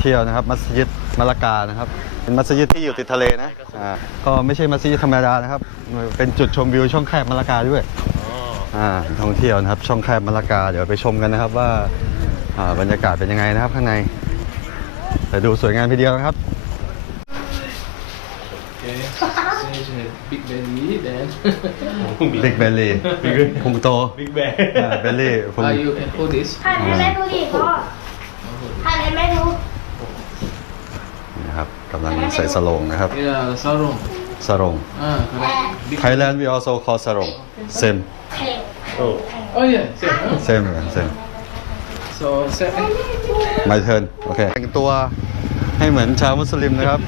เที่ยวนะครับ มัสยิดมะละกานะครับ เป็นมัสยิดที่อยู่ติดทะเลนะอ่าก็ไม่ใช่มัสยิดธรรมดานะครับ เป็นจุดชมวิวช่องแคบมะละกาด้วยอ๋ออ่าท่องเที่ยวนะครับ ช่องแคบมะละกาเดี๋ยวไปชมกันนะครับว่าอ่าบรรยากาศเป็นยังไงนะครับข้างในแต่ดูสวยงามทีเดียวนะครับ Okay. Change her big belly, then บิ๊กเบลลี่พุงโตบิ๊กแบงเบลลี่พุง are you and hold this? ถ่ายให้แม่ดูดิพ่อถ่ายให้แม่ดู นะครับกำลังใส่สโลงนะครับ Yeah, sarong. สโรง Ah, correct. Big. Thailand we also call สโรง same เท่โอ้ Oh yeah, same. Huh? same เหมือนกัน same So set. my turn โอเคแต่งตัวให้เหมือนชาวมุสลิมนะครับ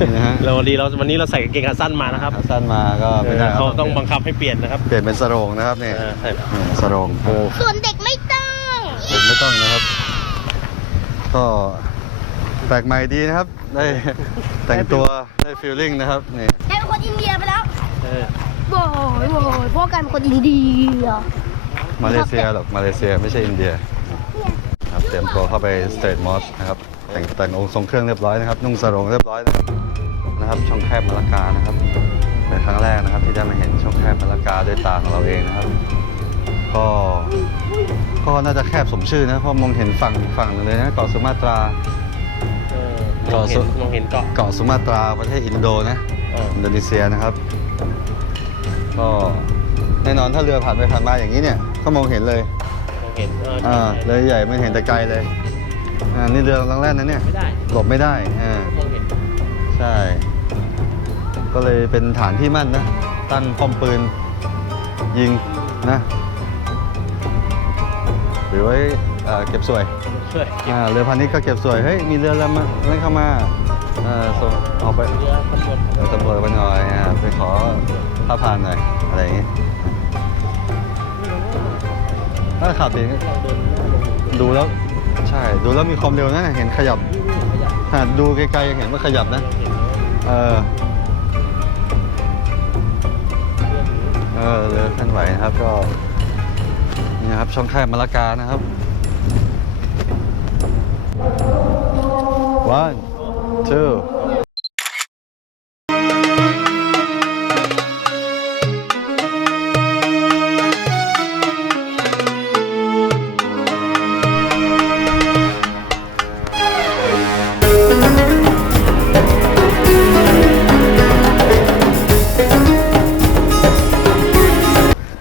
นี่นะฮะเราวันนี้เราวันนี้เราใส่กางเกงขาสั้นมานะครับขาสั้นมาก็ไม่ได้เขาต้องบังคับให้เปลี่ยนนะครับเปลี่ยนเป็นสโรงนะครับนี่เออใช่นี่สโรงโอ้ส่วนเด็กไม่ต้องไม่ต้องนะครับ ก็ แปลกใหม่ดีนะครับ ได้แต่งตัวได้ฟีลลิ่งนะครับนี่แกเป็นคนอินเดียไปแล้วเออโว้ยโว้ยพ่อกลายเป็นคนอินเดียมาเลเซียหรอกมาเลเซียไม่ใช่อินเดียครับเตรียมตัวเข้าไปสเตรทมอสนะครับแต่งแต่งองค์ทรงเครื่องเรียบร้อยนะครับ นุ่งสโรงเรียบร้อยนะครับนะครับ ช่องแคบมะละกานะครับเป็นครั้งแรกนะครับ ที่ได้มาเห็นช่องแคบมะละกาด้วยตาของเราเองนะครับ ก็ก็น่าจะแคบสมชื่อนะเพราะมองเห็นฝั่งอีกฝั่งหนึ่งเลยนะเกาะสุมาตราเออ มองเห็นมองเห็นเกาะเกาะสุมาตราประเทศอินโดนะเอออินโดนีเซียนะครับ ก็แน่นอนถ้าเรือผ่านไปผ่านมาอย่างนี้เนี่ยก็มองเห็นเลยมองเห็นเอออ่าใช่เรือใหญ่ไม่เห็นแต่ไกลเลยอ่านี่เรือกำลังแล่นนะเนี่ยไม่ได้หลบไม่ได้อ่ามองเห็นใช่ ก็เลยเป็นฐานที่มั่นนะตั้งป้อมปืนยิงนะหรือไว้เอ่อเก็บสวย ช่วยอ่าเรือพาณิชย์ก็เก็บสวย เฮ้ย มีเรือลำมาเล่นเข้ามาเอ่อส่งออกไปเรือตำรวจเดี๋ยวตำรวจไปหน่อยอ่าไปขอข้าผ่านหน่อย อะไรอย่างงี้ถ้าขับดีต้องเดินหน้าลงดูแล้ว ใช่ ดูแล้วมีความเร็วนะเห็นขยับขยับหากดูไกลๆยังเห็นว่าขยับนะเห็นเออเรือเออเรือเคลื่อนไหวนะครับก็นี่นะครับช่องแคบมะละกานะครับ one two